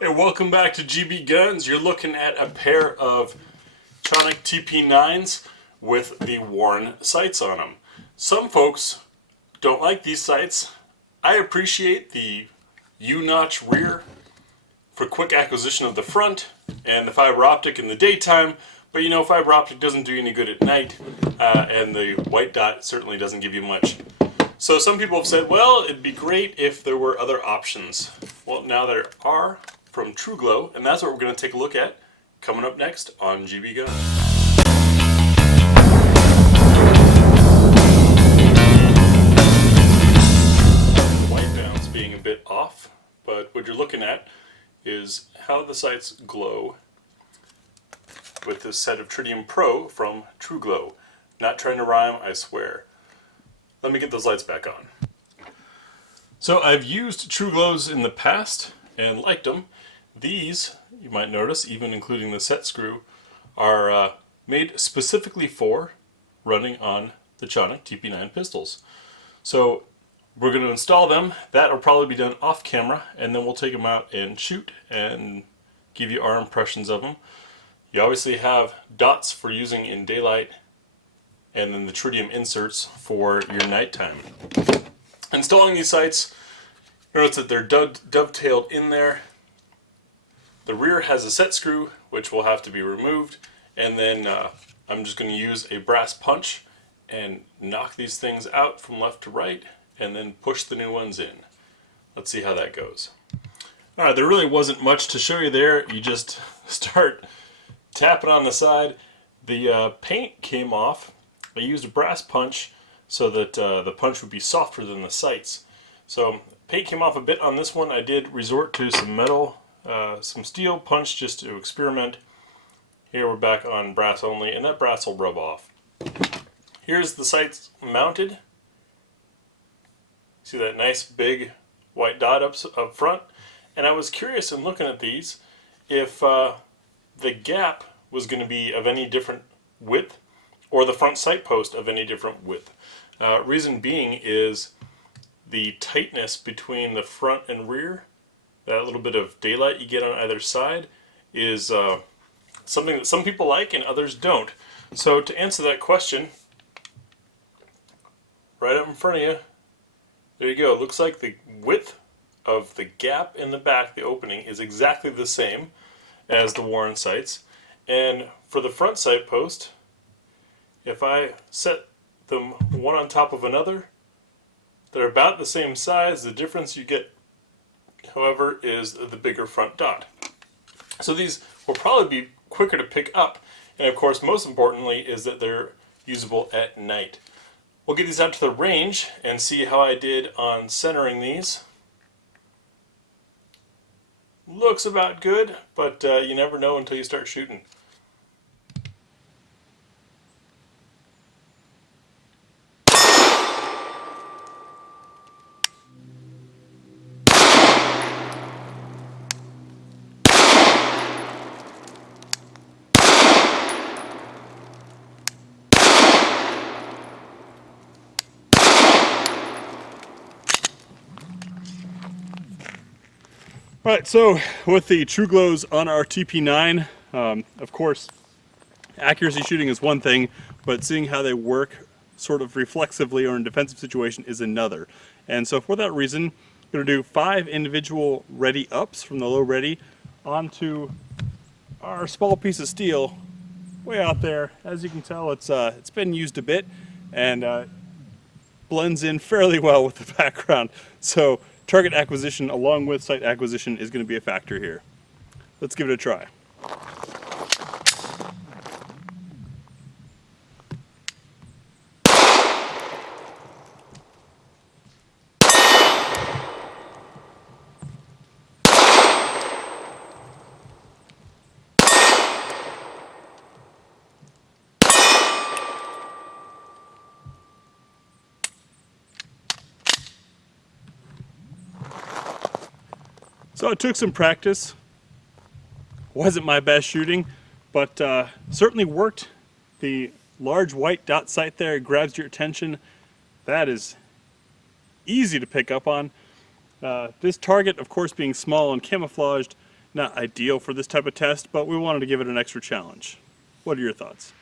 Hey, welcome back to GBGuns. You're looking at a pair of Caniks TP9s with the worn sights on them. Some folks don't like these sights. I appreciate the U-notch rear for quick acquisition of the front and the fiber optic in the daytime, but you know, fiber optic doesn't do you any good at night, and the white dot certainly doesn't give you much. So some people have said, well, it'd be great if there were other options. Well, now there are from TruGlo, and that's what we're going to take a look at coming up next on GBGuns. White balance being a bit off, but what you're looking at is how the sights glow with this set of Tritium Pro from TruGlo. Not trying to rhyme, I swear. Let me get those lights back on. So I've used TruGlos in the past and liked them. These, you might notice, even including the set screw, are made specifically for running on the Caniks TP9 pistols. So we're going to install them. That will probably be done off camera, and then we'll take them out and shoot and give you our impressions of them. You obviously have dots for using in daylight, and then the tritium inserts for your nighttime. Installing these sights, notice that they're dovetailed in there. The rear has a set screw, which will have to be removed, and then I'm just going to use a brass punch and knock these things out from left to right, and then push the new ones in. Let's see how that goes. Alright, there really wasn't much to show you there. You just start tapping on the side. The paint came off. I used a brass punch so that the punch would be softer than the sights. So paint came off a bit on this one. I did resort to some metal, some steel punch just to experiment. Here we're back on brass only, and that brass will rub off. Here's the sights mounted. See that nice big white dot up front? And I was curious in looking at these if the gap was going to be of any different width, or the front sight post of any different width. Reason being is the tightness between the front and rear, that little bit of daylight you get on either side, is something that some people like and others don't. So to answer that question, right up in front of you, there you go. It looks like the width of the gap in the back, the opening, is exactly the same as the worn sights. And for the front sight post, if I set them one on top of another, they're about the same size. The difference you get, however, is the bigger front dot. So these will probably be quicker to pick up, and of course, most importantly, is that they're usable at night. We'll get these out to the range and see how I did on centering these. Looks about good, but you never know until you start shooting. Alright, so with the TruGlos on our TP9, of course, accuracy shooting is one thing, but seeing how they work sort of reflexively or in a defensive situation is another. And so for that reason, I'm going to do 5 individual ready ups from the low ready onto our small piece of steel way out there. As you can tell, it's been used a bit and blends in fairly well with the background. So target acquisition along with sight acquisition is going to be a factor here. Let's give it a try. So it took some practice. Wasn't my best shooting, but certainly worked. The large white dot sight there grabs your attention. That is easy to pick up on. This target, of course, being small and camouflaged, Not ideal for this type of test, but we wanted to give it an extra challenge. What are your thoughts?